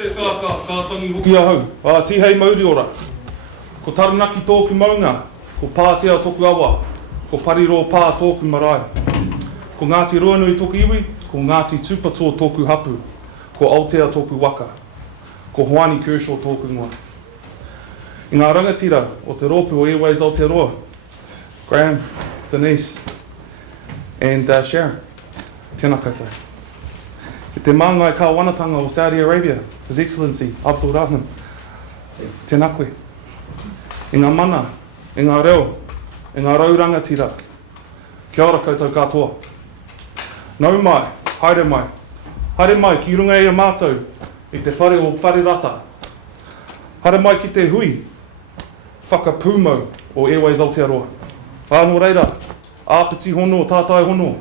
Ka tangi hoki ahau. Tihei mauri ora. Ko taranaki tōku maunga. Ko pātea tōku awa. Ko pariro pā tōku marae. Ko Ngāti Ruanui tōku iwi. Ko Ngāti Tupatoa tōku hapu. Ko Aotea tōku waka. Ko Hoani Kershaw tōku ingoa. I ngā rangatira o te rōpu o Airways Aotearoa. Graham, Denise, and Sharon. Tēnā koutou. Ki te māngai ka wanatanga o Saudi Arabia, His Excellency Abdul Rahman. Tēnā koe. I ngā mana, i ngā reo, i ngā raurangatira. Kia ora koutou katoa. Nau mai, haere mai. Haere mai ki runga e a mātou i te whare o wharerata. Haere mai ki te hui, whakapūmau o Airways Aotearoa. Āno reira, āpiti hono, tātai hono,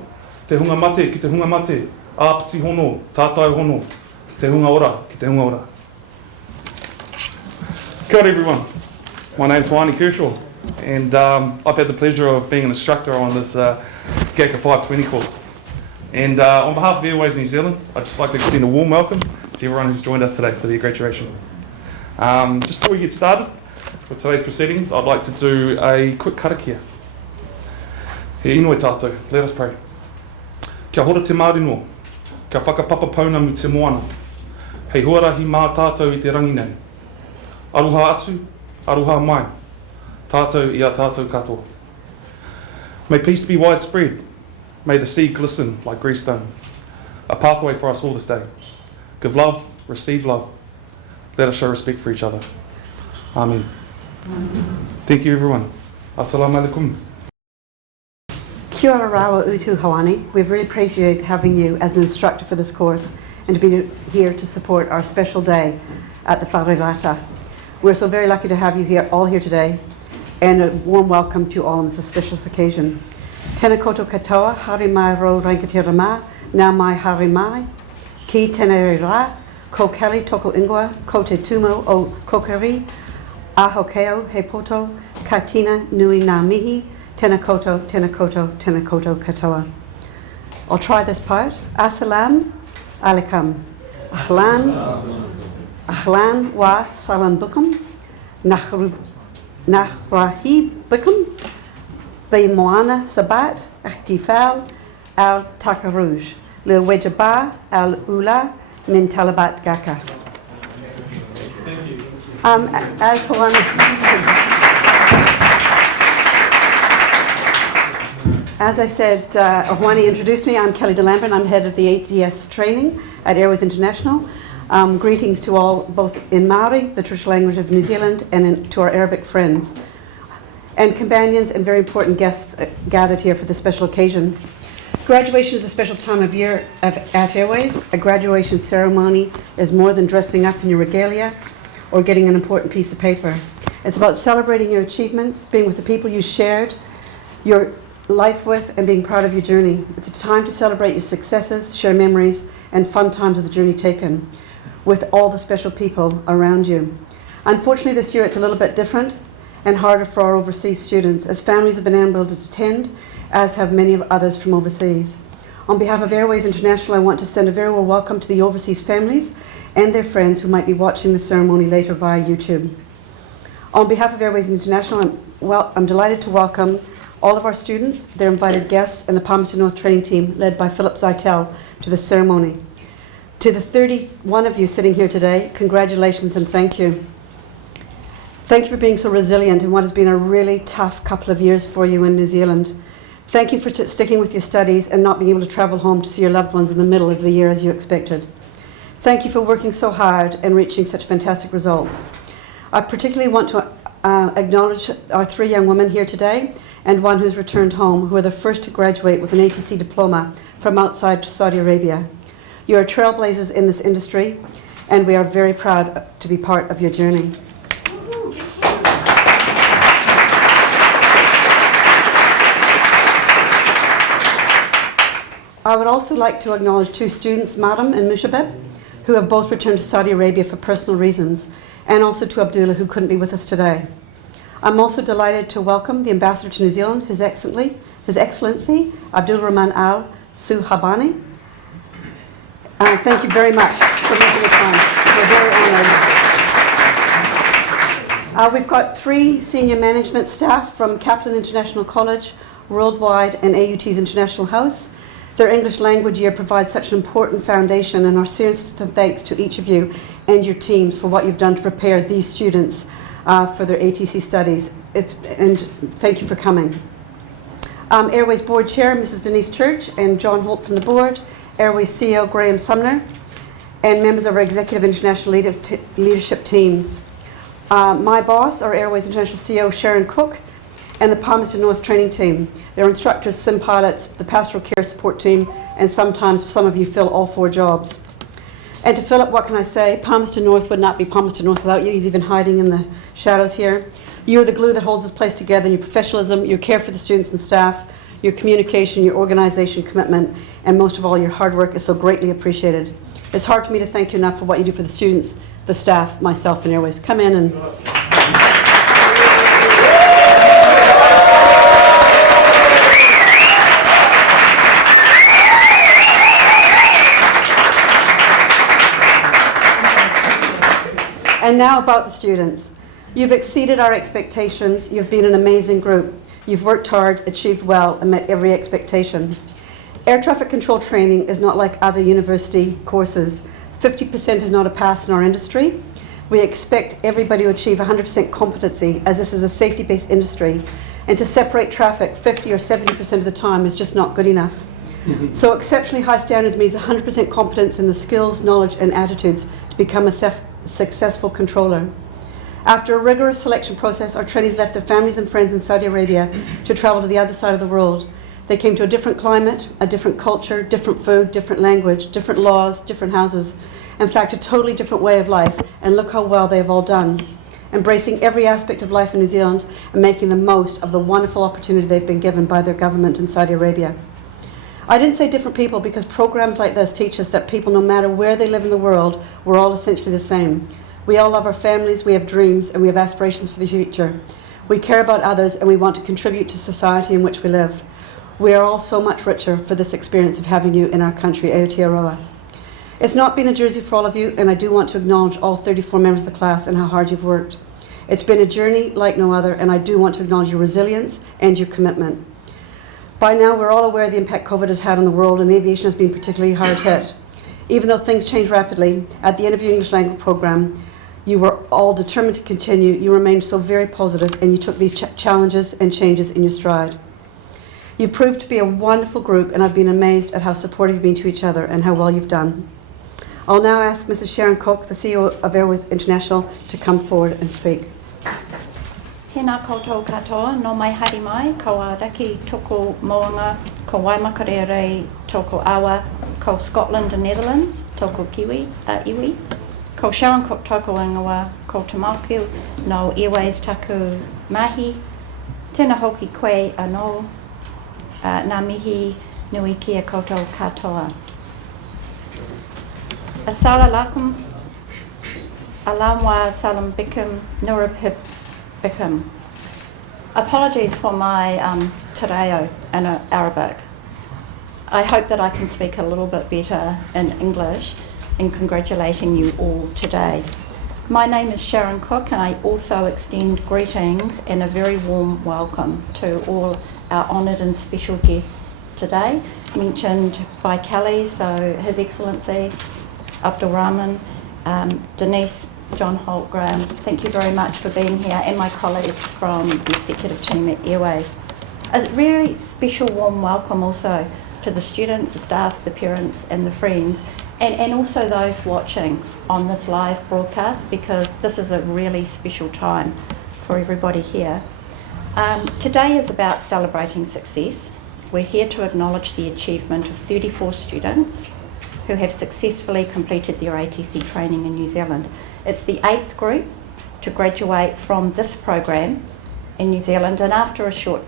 te hunga mate ki te hunga mate, āpiti hono, tātai hono, te hunga ora ki te hunga ora. Kia ora everyone, my name's Hoani Kershaw, and I've had the pleasure of being an instructor on this GACA520 course. And on behalf of Airways New Zealand, I'd just like to extend a warm welcome to everyone who's joined us today for their graduation. Just before we get started with today's proceedings, I'd like to do a quick karakia. He inoi tātou, let us pray. Kia hora te Māori noa, kia whakapapa pauna mu te moana. Hei huarahi mā tātou i te rangi nei. Aruha atu, aruha mai. Tātou i a tātou katoa. May peace be widespread. May the sea glisten like greystone. A pathway for us all this day. Give love, receive love. Let us show respect for each other. Amen. Thank you everyone. Assalamu alaikum. Kia ora rawa utu Hoani. We really appreciate having you as an instructor for this course and to be here to support our special day at the Wharerata. We're so very lucky to have you here, all here today, and a warm welcome to all on this auspicious occasion. Tēnā koutou katoa, haere mai rau rangatira mā, nā mai haere mai, ki tēnei rā, ko Kelly toko ingoa, ko te tumo o kokari, aho keo he poto, ka tina nui ngā mihi, tēnā koutou, tēnā koutou, tēnā koutou katoa. I'll try this part. Assalam alaikum. Ahlan wa salam bukum. Nahrahib bukum. Bi moana sabat, ihtifal al takarouj. Le wejaba al ula min talabat GACA. As As I said, Hoani introduced me. I'm Kelly DeLambert. I'm head of the ATS training at Airways International. Greetings to all, both in Māori, the traditional language of New Zealand, and to our Arabic friends, and companions and very important guests gathered here for this special occasion. Graduation is a special time of year at Airways. A graduation ceremony is more than dressing up in your regalia or getting an important piece of paper. It's about celebrating your achievements, being with the people you shared your life with, and being proud of your journey. It's a time to celebrate your successes, share memories, and fun times of the journey taken with all the special people around you. Unfortunately, this year it's a little bit different and harder for our overseas students, as families have been unable to attend, as have many of others from overseas. On behalf of Airways International, I want to send a very warm welcome to the overseas families and their friends who might be watching the ceremony later via YouTube. On behalf of Airways International, I'm delighted to welcome all of our students, their invited guests, and the Palmerston North training team led by Philip Zeitel to the ceremony. To the 31 of you sitting here today, congratulations and thank you. Thank you for being so resilient in what has been a really tough couple of years for you in New Zealand. Thank you for sticking with your studies and not being able to travel home to see your loved ones in the middle of the year as you expected. Thank you for working so hard and reaching such fantastic results. I particularly want to acknowledge our 3 young women here today and one who's returned home, who are the first to graduate with an ATC diploma from outside Saudi Arabia. You are trailblazers in this industry, and we are very proud to be part of your journey. I would also like to acknowledge 2 students, Madam and Mushabeb, who have both returned to Saudi Arabia for personal reasons, and also to Abdullah, who couldn't be with us today. I'm also delighted to welcome the Ambassador to New Zealand, His Excellency Abdul Rahman Al Suhabani. Thank you very much for making the time. We're very honoured. We've got 3 senior management staff from Kaplan International College, Worldwide and AUT's International House. Their English language year provides such an important foundation, and our sincerest thanks to each of you and your teams for what you've done to prepare these students for their ATC studies. And thank you for coming. Airways Board Chair, Mrs. Denise Church, and John Holt from the Board, Airways CEO Graham Sumner, and members of our Executive International Leadership teams. My boss, our Airways International CEO Sharon Cook, and the Palmerston North training team. Their instructors, sim pilots, the pastoral care support team, and sometimes some of you fill all 4 jobs. And to Philip, what can I say? Palmerston North would not be Palmerston North without you. He's even hiding in the shadows here. You're the glue that holds this place together, and your professionalism, your care for the students and staff, your communication, your organisation, commitment, and most of all, your hard work is so greatly appreciated. It's hard for me to thank you enough for what you do for the students, the staff, myself, and Airways. Come in and... And now about the students. You've exceeded our expectations. You've been an amazing group. You've worked hard, achieved well, and met every expectation. Air traffic control training is not like other university courses. 50% is not a pass in our industry. We expect everybody to achieve 100% competency, as this is a safety-based industry. And to separate traffic 50 or 70% of the time is just not good enough. So exceptionally high standards means 100% competence in the skills, knowledge, and attitudes to become a successful controller. After a rigorous selection process, our trainees left their families and friends in Saudi Arabia to travel to the other side of the world. They came to a different climate, a different culture, different food, different language, different laws, different houses. In fact, a totally different way of life, and look how well they have all done. Embracing every aspect of life in New Zealand and making the most of the wonderful opportunity they've been given by their government in Saudi Arabia. I didn't say different people because programs like this teach us that people, no matter where they live in the world, we're all essentially the same. We all love our families, we have dreams, and we have aspirations for the future. We care about others, and we want to contribute to society in which we live. We are all so much richer for this experience of having you in our country, Aotearoa. It's not been a jersey for all of you, and I do want to acknowledge all 34 members of the class and how hard you've worked. It's been a journey like no other, and I do want to acknowledge your resilience and your commitment. By now, we're all aware of the impact COVID has had on the world, and aviation has been particularly hard hit. Even though things change rapidly, at the end of your English language program, you were all determined to continue. You remained so very positive, and you took these challenges and changes in your stride. You've proved to be a wonderful group, and I've been amazed at how supportive you've been to each other and how well you've done. I'll now ask Mrs. Sharon Cook, the CEO of Airways International, to come forward and speak. Tēnā koutou katoa, no mai haere mai, ko a raki toko moanga, ko Waimakarere rei toko awa, ko Scotland and Netherlands, toko iwi, ko Sharon Cook toko ingoa, ko Tamaku, no Airways taku mahi, tēnā hoki koe anō, ngā mihi nui kia koutou katoa. Assalamu alaikum, alam wa salam bikum, nurabhib bikum. Apologies for my te reo in Arabic. I hope that I can speak a little bit better in English in congratulating you all today. My name is Sharon Cook, and I also extend greetings and a very warm welcome to all our honoured and special guests today, mentioned by Kelly, so His Excellency Abdul Rahman, Denise, John Holt, Graham. Thank you very much for being here, and my colleagues from the executive team at Airways. A really special warm welcome also to the students, the staff, the parents and the friends, and also those watching on this live broadcast, because this is a really special time for everybody here. Today is about celebrating success. We're here to acknowledge the achievement of 34 students who have successfully completed their ATC training in New Zealand. It's the 8th group to graduate from this program in New Zealand, and after a short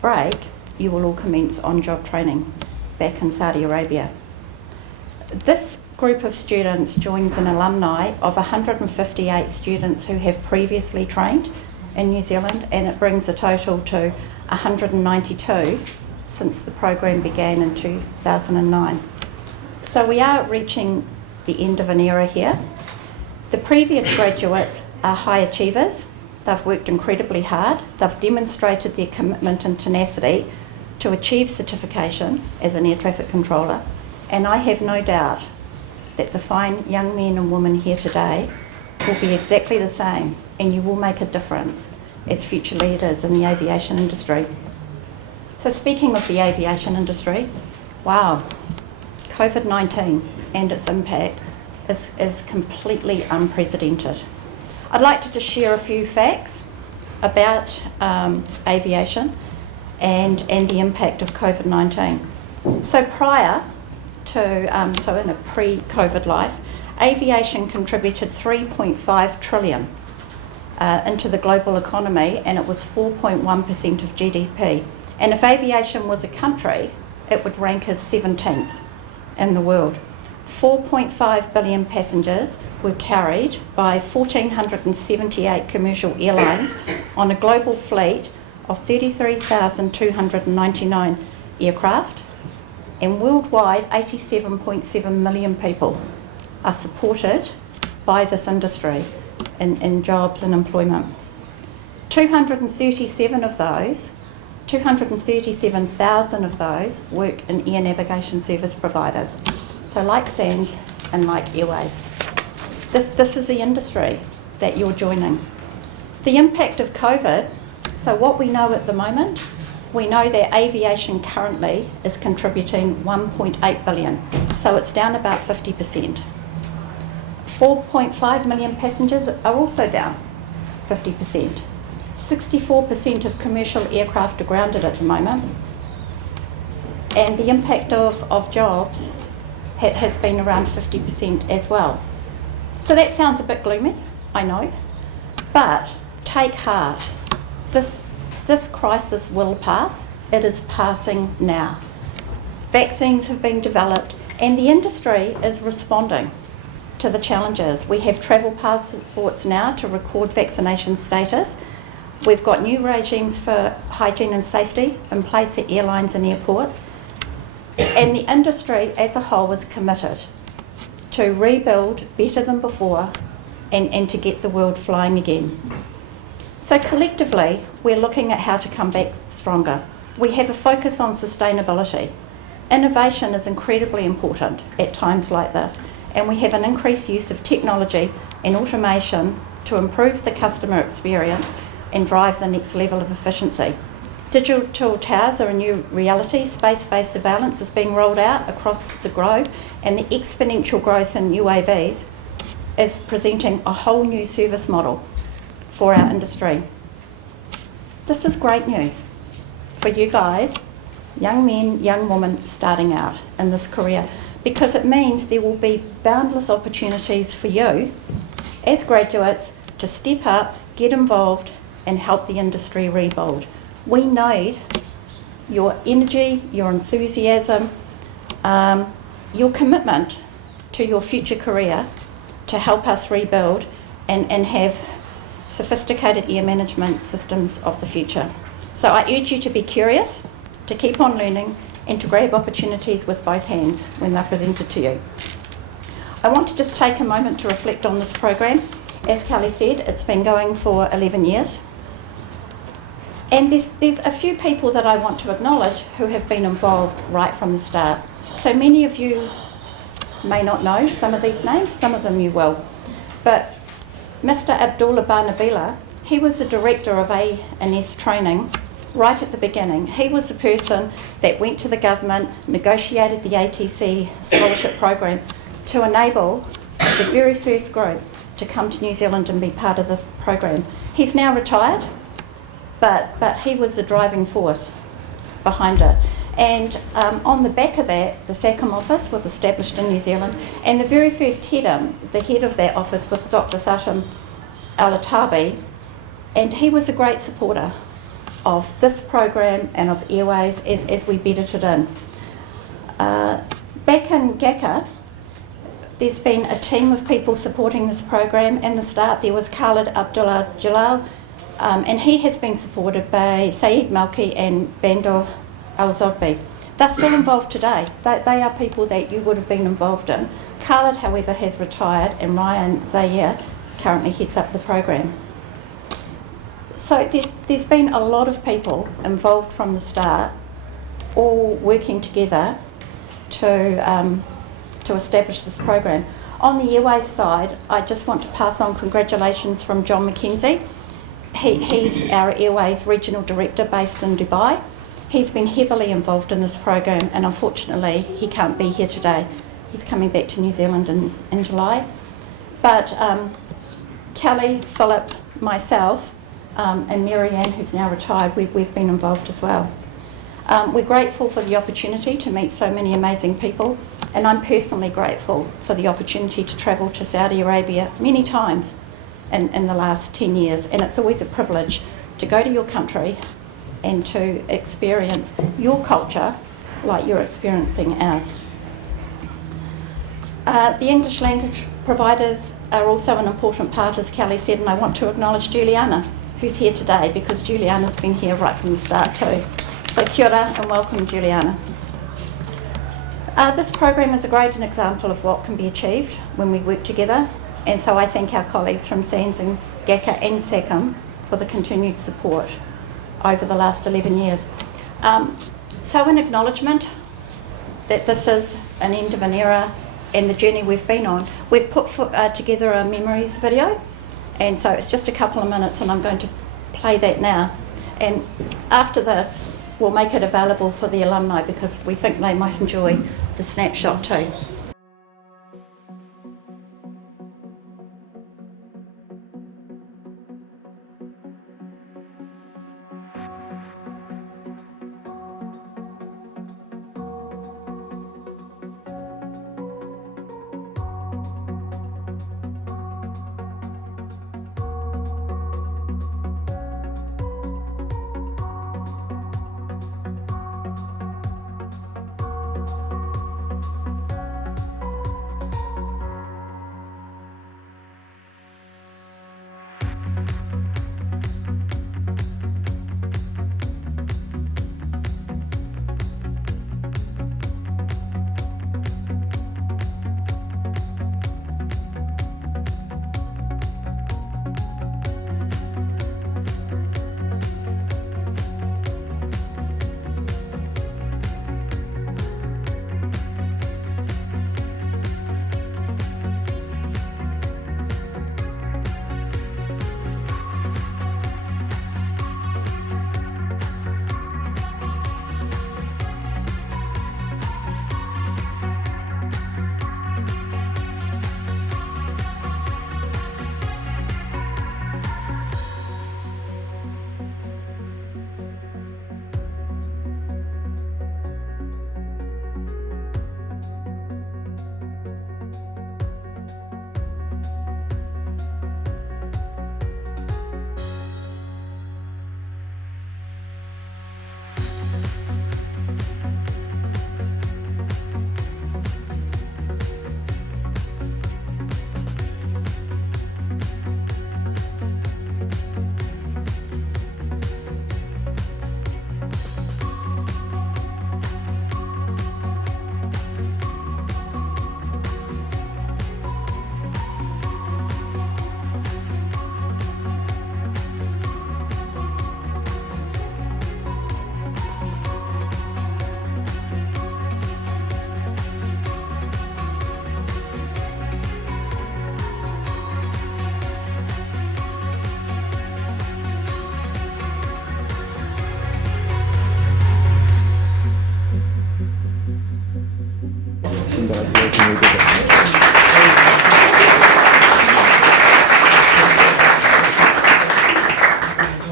break, you will all commence on-job training back in Saudi Arabia. This group of students joins an alumni of 158 students who have previously trained in New Zealand, and it brings a total to 192 since the program began in 2009. So we are reaching the end of an era here, The previous graduates are high achievers. They've worked incredibly hard. They've demonstrated their commitment and tenacity to achieve certification as an air traffic controller. And I have no doubt that the fine young men and women here today will be exactly the same, and you will make a difference as future leaders in the aviation industry. So speaking of the aviation industry, wow, COVID-19 and its impact is completely unprecedented. I'd like to just share a few facts about aviation and the impact of COVID-19. So prior to, so in a pre-COVID life, aviation contributed 3.5 trillion into the global economy, and it was 4.1% of GDP. And if aviation was a country, it would rank as 17th in the world. 4.5 billion passengers were carried by 1,478 commercial airlines on a global fleet of 33,299 aircraft, and worldwide 87.7 million people are supported by this industry in jobs and employment. 237,000 of those work in air navigation service providers. So like SANS and like Airways. This is the industry that you're joining. The impact of COVID, so what we know at the moment, we know that aviation currently is contributing 1.8 billion, so it's down about 50%. 4.5 million passengers are also down 50%. 64% of commercial aircraft are grounded at the moment, and the impact of jobs has been around 50% as well. So that sounds a bit gloomy, I know, but take heart. This crisis will pass. It is passing now. Vaccines have been developed, and the industry is responding to the challenges. We have travel passports now to record vaccination status. We've got new regimes for hygiene and safety in place at airlines and airports. And the industry as a whole is committed to rebuild better than before and to get the world flying again. So collectively, we're looking at how to come back stronger. We have a focus on sustainability. Innovation is incredibly important at times like this, and we have an increased use of technology and automation to improve the customer experience and drive the next level of efficiency. Digital towers are a new reality. Space-based surveillance is being rolled out across the globe, and the exponential growth in UAVs is presenting a whole new service model for our industry. This is great news for you guys, young men, young women starting out in this career, because it means there will be boundless opportunities for you as graduates to step up, get involved, and help the industry rebuild. We need your energy, your enthusiasm, your commitment to your future career to help us rebuild and have sophisticated air management systems of the future. So I urge you to be curious, to keep on learning, and to grab opportunities with both hands when they're presented to you. I want to just take a moment to reflect on this program. As Kelly said, it's been going for 11 years. And there's a few people that I want to acknowledge who have been involved right from the start. So many of you may not know some of these names, some of them you will. But Mr. Abdullah Barnabila, he was the director of A&S training right at the beginning. He was the person that went to the government, negotiated the ATC scholarship program to enable the very first group to come to New Zealand and be part of this program. He's now retired, but he was the driving force behind it. And on the back of that, the SACM office was established in New Zealand, and the very first the head of that office was Dr. Satam Al-Atabi, and he was a great supporter of this program and of Airways as we bedded it in. Back in GACA, there's been a team of people supporting this program. In the start, there was Khalid Abdullah Jalal, and he has been supported by Saeed Malki and Bandor Al-Zogbi. they're still involved today. They are people that you would have been involved in. Khaled, however, has retired, and Ryan Zaire currently heads up the program. So there's been a lot of people involved from the start, all working together to establish this program. On the Airways side, I just want to pass on congratulations from John McKenzie. He's our Airways Regional Director based in Dubai. He's been heavily involved in this program, and unfortunately he can't be here today. He's coming back to New Zealand in July. But Kelly, Philip, myself, and Marianne, who's now retired, we've been involved as well. We're grateful for the opportunity to meet so many amazing people, and I'm personally grateful for the opportunity to travel to Saudi Arabia many times in the last 10 years, and it's always a privilege to go to your country and to experience your culture like you're experiencing ours. The English language providers are also an important part, as Kelly said, and I want to acknowledge Juliana, who's here today, because Juliana's been here right from the start too. So kia ora and welcome, Juliana. This program is a great example of what can be achieved when we work together, and so I thank our colleagues from SANS and GACA and SACM for the continued support over the last 11 years. So in acknowledgement that this is an end of an era and the journey we've been on, we've put together a memories video, and so it's just a couple of minutes and I'm going to play that now. And after this, we'll make it available for the alumni because we think they might enjoy the snapshot too.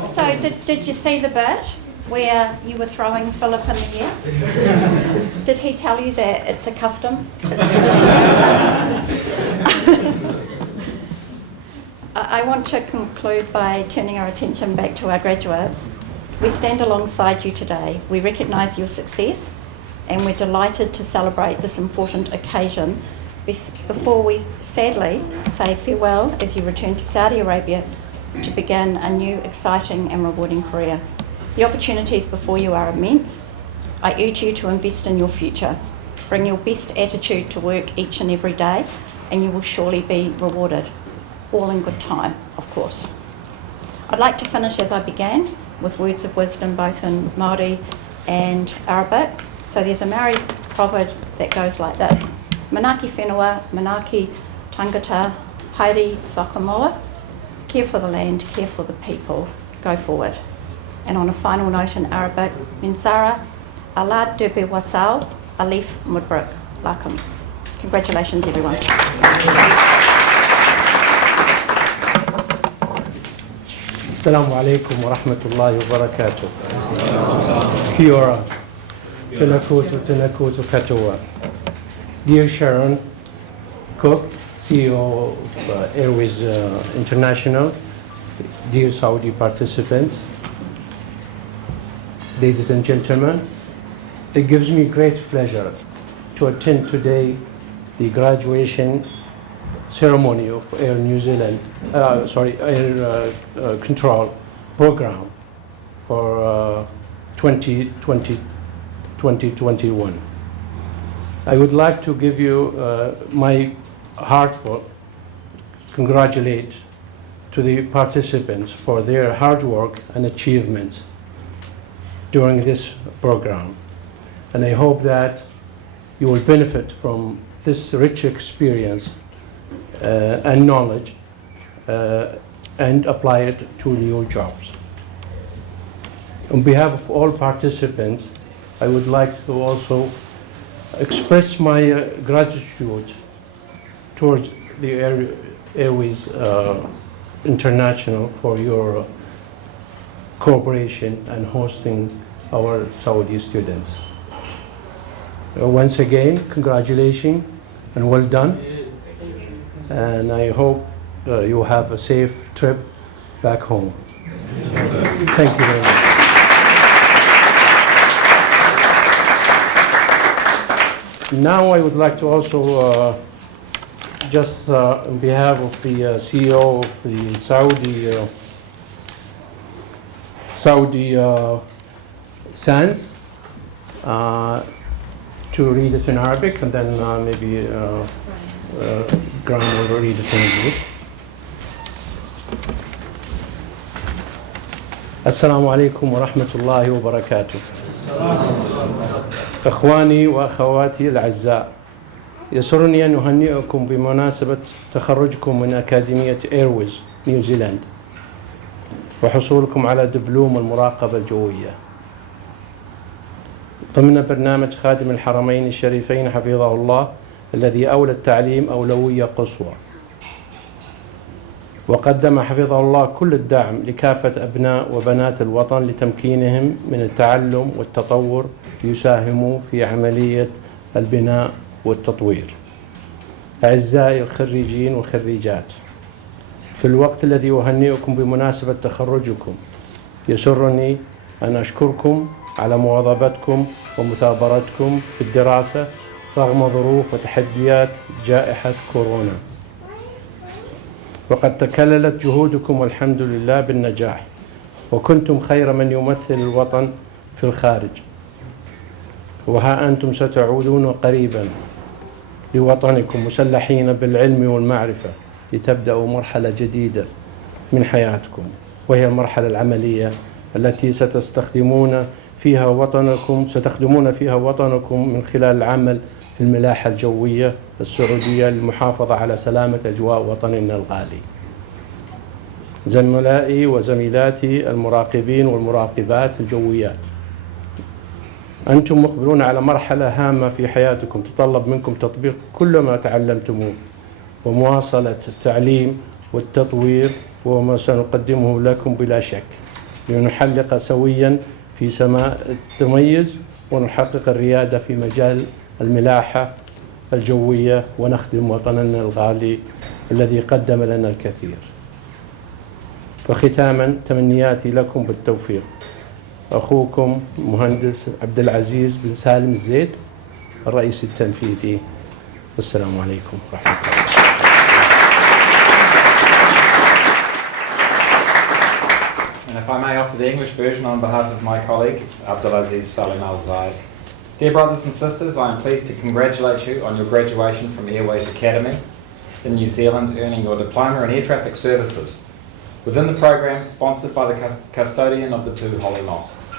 So did you see the bit where you were throwing Philip in the air? Did he tell you that it's a custom? It's tradition? I want to conclude by turning our attention back to our graduates. We stand alongside you today. We recognise your success and we're delighted to celebrate this important occasion before we sadly say farewell as you return to Saudi Arabia to begin a new, exciting and rewarding career. The opportunities before you are immense. I urge you to invest in your future. Bring your best attitude to work each and every day, and you will surely be rewarded. All in good time, of course. I'd like to finish as I began, with words of wisdom both in Māori and Arabic. So there's a Maori proverb that goes like this: Manaki whenua, manaki tangata, haere whakamoa. Care for the land, care for the people, go forward. And on a final note in Arabic, Minsara, Allah Durbe Wasal, Alif Mudbruk, Lakum. Congratulations, everyone. Assalamu alaikum wa rahmatullahi wa barakatuh. Kia ora. Tēnā koutou katoa. Dear Sharon Cook, CEO of Airways International, dear Saudi participants, ladies and gentlemen, it gives me great pleasure to attend today the graduation ceremony of Air New Zealand, Air Control Program for 2020-2021. I would like to give you my heartfelt congratulate to the participants for their hard work and achievements during this program. And I hope that you will benefit from this rich experience and knowledge and apply it to new jobs. On behalf of all participants, I would like to also express my gratitude towards the Airways International for your cooperation and hosting our Saudi students. Once again, congratulations and well done. And I hope you have a safe trip back home. Thank you very much. Now I would like to also, just on behalf of the CEO of the Saudi Sands, to read it in Arabic, and then maybe Graham will read it in English. السلام عليكم ورحمة الله وبركاته. إخواني وأخواتي الأعزاء، يسرني أن أهنئكم بمناسبة تخرجكم من أكاديمية إيرويز نيوزيلاند وحصولكم على دبلوم المراقبة الجوية ضمن برنامج خادم الحرمين الشريفين حفظه الله، الذي أولى التعليم أولوية قصوى، وقدم حفظه الله كل الدعم لكافة أبناء وبنات الوطن لتمكينهم من التعلم والتطور ليساهموا في عملية البناء والتطوير. أعزائي الخريجين والخريجات، في الوقت الذي أهنئكم بمناسبة تخرجكم، يسرني أن أشكركم على مواظبتكم ومثابرتكم في الدراسة رغم ظروف وتحديات جائحة كورونا، وقد تكللت جهودكم والحمد لله بالنجاح، وكنتم خير من يمثل الوطن في الخارج، وها أنتم ستعودون قريبا لوطنكم مسلحين بالعلم والمعرفة لتبدأوا مرحلة جديدة من حياتكم، وهي المرحلة العملية التي ستخدمون فيها وطنكم من خلال العمل في الملاحة الجوية السعودية للمحافظة على سلامة أجواء وطننا الغالي. زملائي وزميلاتي المراقبين والمراقبات الجويات، أنتم مقبلون على مرحلة هامة في حياتكم تتطلب منكم تطبيق كل ما تعلمتموه ومواصلة التعليم والتطوير، وما سنقدمه لكم بلا شك لنحلق سويا في سماء التميز ونحقق الريادة في مجال الملاحة الجوية ونخدم وطننا الغالي الذي قدم لنا الكثير. وختاما تمنياتي لكم بالتوفيق. أخوكم مهندس عبد العزيز بن سالم الزيد، الرئيس التنفيذي. والسلام عليكم ورحمة الله. And if I may offer the English version on behalf of my colleague, Abdulaziz Salim Al-Zaid. Dear brothers and sisters, I am pleased to congratulate you on your graduation from Airways Academy in New Zealand, earning your diploma in air traffic services within the program sponsored by the custodian of the two holy mosques.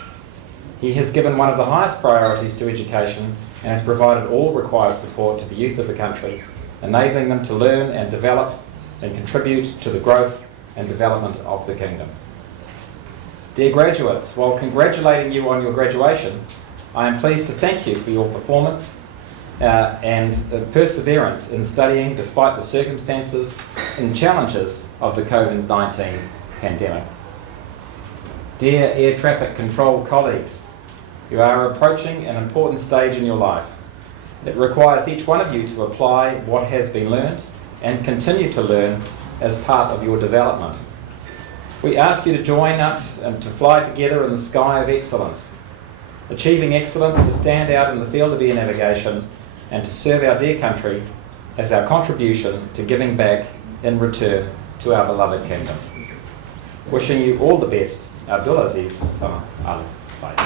He has given one of the highest priorities to education and has provided all required support to the youth of the country, enabling them to learn and develop and contribute to the growth and development of the kingdom. Dear graduates, while congratulating you on your graduation, I am pleased to thank you for your performance and perseverance in studying despite the circumstances and challenges of the COVID-19 pandemic. Dear air traffic control colleagues, you are approaching an important stage in your life. It requires each one of you to apply what has been learned and continue to learn as part of your development. We ask you to join us and to fly together in the sky of excellence, achieving excellence to stand out in the field of air navigation and to serve our dear country as our contribution to giving back in return to our beloved kingdom. Wishing you all the best. Abdul Aziz Sama Al Said.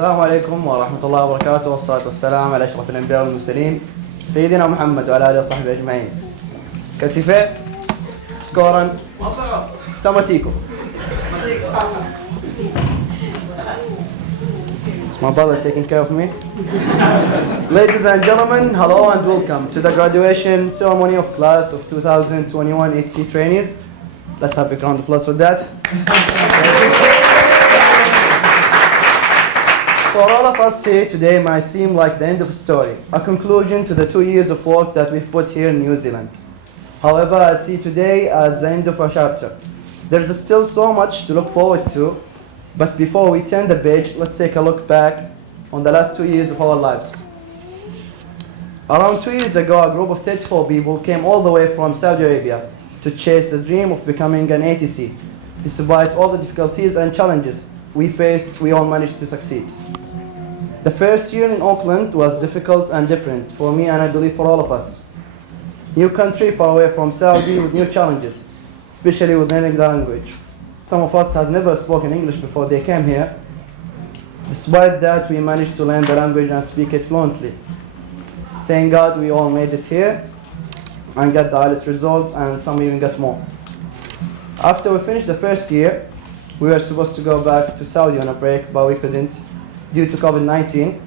السلام عليكم ورحمة الله وبركاته والصلاة والسلام على أشرف الأنبياء والمرسلين سيدنا محمد وعلى آله وصحبه أجمعين. كسيفة سكورا ساماسيكو. It's my brother taking care of me. Ladies and gentlemen, hello and welcome to the graduation ceremony of class of 2021 HC trainees. Let's have a round of applause for that. For all of us here today might seem like the end of a story, a conclusion to the 2 years of work that we've put here in New Zealand. However, I see today as the end of a chapter. There's still so much to look forward to, but before we turn the page, let's take a look back on the last 2 years of our lives. Around 2 years ago, a group of 34 people came all the way from Saudi Arabia to chase the dream of becoming an ATC. Despite all the difficulties and challenges we faced, we all managed to succeed. The first year in Auckland was difficult and different for me, and I believe for all of us. New country far away from Saudi with new challenges, especially with learning the language. Some of us has never spoken English before they came here. Despite that, we managed to learn the language and speak it fluently. Thank God we all made it here and got the IELTS result, and some even got more. After we finished the first year, we were supposed to go back to Saudi on a break, but we couldn't due to COVID-19.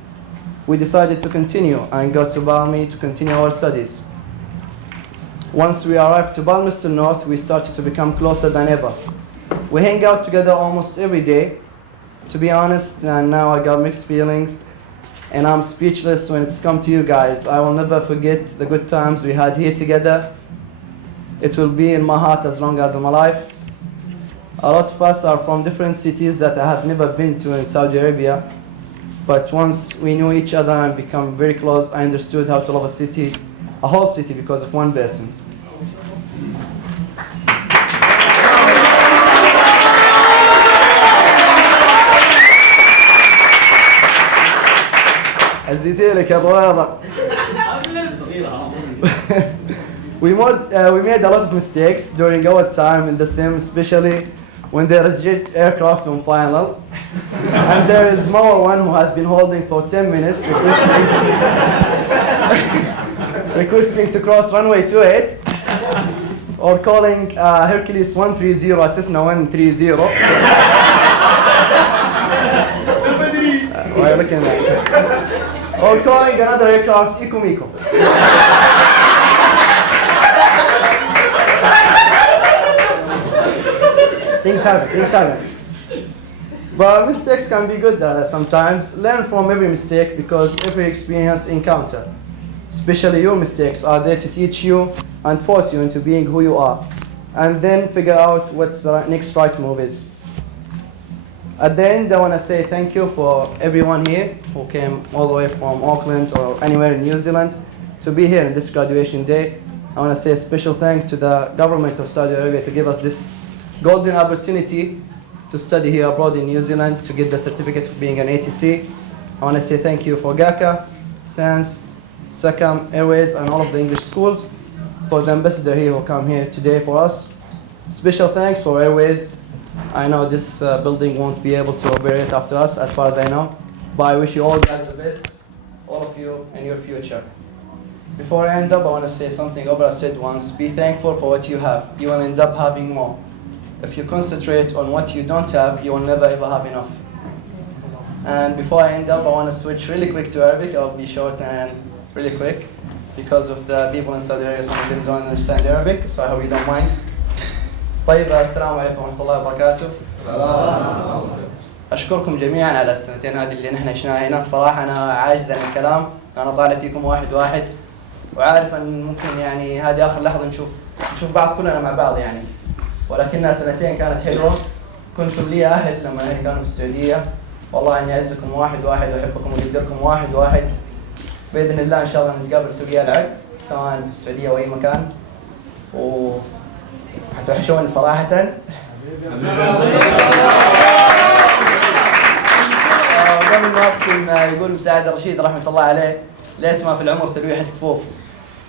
We decided to continue and go to Palmy to continue our studies. Once we arrived to Palmerston North, we started to become closer than ever. We hang out together almost every day. To be honest, and now I got mixed feelings, and I'm speechless when it's come to you guys. I will never forget the good times we had here together. It will be in my heart as long as I'm alive. A lot of us are from different cities that I have never been to in Saudi Arabia. But once we knew each other and become very close, I understood how to love a city, a whole city, because of one person. أزيتيلك يا الرواضة. We made a lot of mistakes during our time in the sim, especially when there is jet aircraft on final. And there is more one who has been holding for 10 minutes requesting to cross runway 28, or calling Hercules 130 a Cessna 130. Why are you looking at that? Or calling another aircraft Iko Miko. Things happen. But mistakes can be good sometimes. Learn from every mistake, because every experience encounter, especially your mistakes, are there to teach you and force you into being who you are. And then figure out what's the next right move is. At the end, I want to say thank you for everyone here who came all the way from Auckland or anywhere in New Zealand to be here in this graduation day. I want to say a special thanks to the government of Saudi Arabia to give us this golden opportunity to study here abroad in New Zealand to get the certificate of being an ATC. I want to say thank you for GACA, SANS, SACAM, Airways, and all of the English schools, for the ambassador here who come here today for us. Special thanks for Airways. I know this building won't be able to operate after us, as far as I know, but I wish you all guys the best, all of you, in your future. Before I end up, I want to say something Oprah said once: be thankful for what you have. You will end up having more. If you concentrate on what you don't have, you will never ever have enough. And before I end up, I want to switch really quick to Arabic. I'll be short and really quick, because of the people in Saudi Arabia, some of them don't understand Arabic, so I hope you don't mind. طيب السلام عليكم ورحمة الله وبركاته. أشكركم جميعا على السنتين هذه اللي نحن عشناها هنا. صراحة أنا عاجز عن الكلام، أنا طالع فيكم واحد واحد، وعارف أن ممكن يعني هذه آخر لحظة نشوف بعض كلنا مع بعض يعني، ولكنها سنتين كانت حلوة. كنتم لي أهل لما أهلي كانوا في السعودية. والله إني أعزكم واحد واحد وأحبكم وأقدركم واحد واحد. بإذن الله إن شاء الله نتقابل في توقيع العقد سواء في السعودية أو أي مكان، وحتوحشوني صراحة. قبل ما أختم يقول مساعد رشيد رحمة الله عليه: ليت ما في العمر تلويحة كفوف،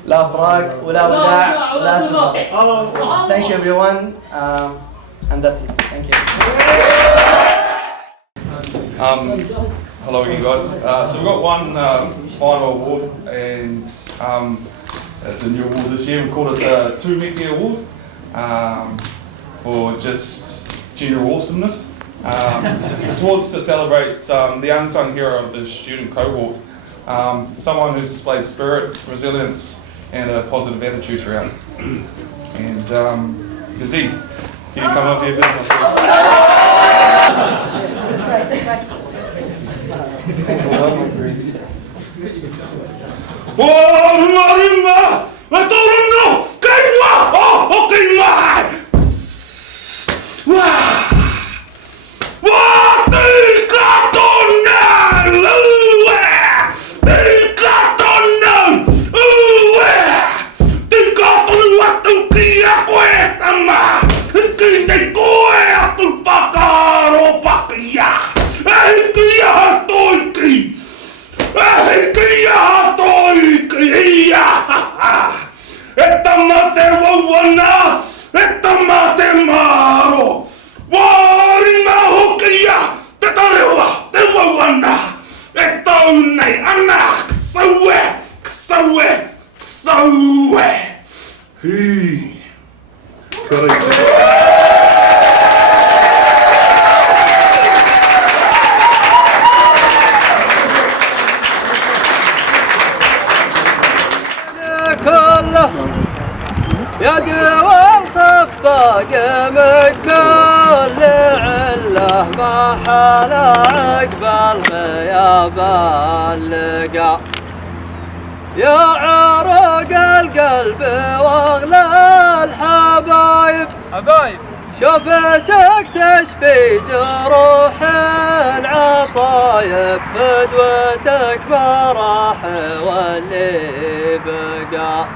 لا فراق ولا وداع ولا سفر. Thank you everyone, and that's it. Thank you. Hello again, guys. So we've got one final award, and it's a new award this year. We call it the Tūmeke Award for just general awesomeness. This award's to celebrate the unsung hero of the student cohort, someone who's displayed spirit, resilience, and a positive attitude throughout. And Nazim, can you come up here for this? يا دوا الخفاق من كل عله ما حال عقبال غياب اللقا يا عرق القلب واغلى الحبايب شوفتك تشفي جروح العطايب فدوتك براح واللي بقى